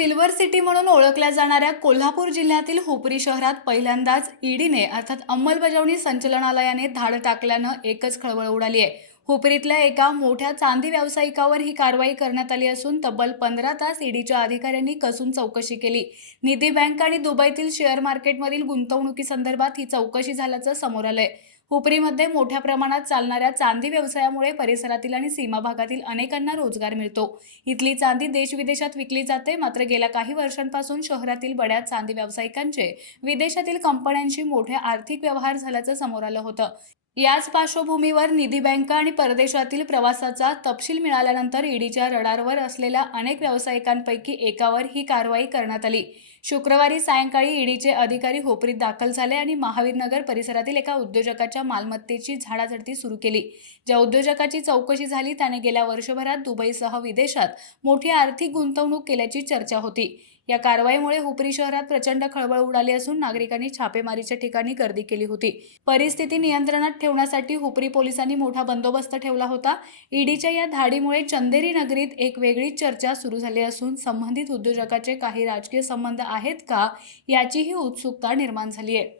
Silver city म्हणून ओळखल्या जाणाऱ्या कोल्हापूर जिल्ह्यातील हुपरी शहरात पहिल्यांदाच ईडीने अर्थात अंमलबजावणी संचलनालयाने धाड टाकल्यानं एकच खळबळ उडाली आहे हुपरीतल्या एका मोठ्या चांदी व्यावसायिकावर ही कारवाई करण्यात आली असून तब्बल पंधरा तास ईडीच्या अधिकाऱ्यांनी कसून चौकशी केली. निधी बँक आणि दुबईतील शेअर मार्केटमधील गुंतवणुकीसंदर्भात ही चौकशी झाल्याचं समोर आलंय. हुपरीमध्ये मोठ्या प्रमाणात चालणाऱ्या चांदी व्यवसायामुळे परिसरातील आणि सीमा भागातील अनेकांना रोजगार मिळतो. इथली चांदी देशविदेशात विकली जाते. मात्र गेल्या काही वर्षांपासून शहरातील बड्या चांदी व्यावसायिकांचे विदेशातील कंपन्यांशी मोठे आर्थिक व्यवहार झाल्याचं समोर आलं होतं. याच पार्श्वभूमीवर निधी बँका आणि परदेशातील प्रवासाचा तपशील मिळाल्यानंतर ईडीच्या रडारवर असलेल्या अनेक व्यावसायिकांपैकी एकावर ही कारवाई करण्यात आली. शुक्रवारी सायंकाळी ईडीचे अधिकारी होपरीत दाखल झाले आणि महावीरनगर परिसरातील एका उद्योजकाच्या मालमत्तेची झाडाझडती सुरू केली. ज्या उद्योजकाची चौकशी झाली त्याने गेल्या वर्षभरात दुबईसह विदेशात मोठी आर्थिक गुंतवणूक केल्याची चर्चा होती. या कारवाईमुळे हुपरी शहरात प्रचंड खळबळ उडाली असून नागरिकांनी छापेमारीच्या ठिकाणी गर्दी केली होती. परिस्थिती नियंत्रणात ठेवण्यासाठी हुपरी पोलिसांनी मोठा बंदोबस्त ठेवला होता. ईडीच्या या धाडीमुळे चंदेरी नगरीत एक वेगळीच चर्चा सुरू झाली असून संबंधित उद्योजकाचे काही राजकीय संबंध आहेत का याचीही उत्सुकता निर्माण झाली आहे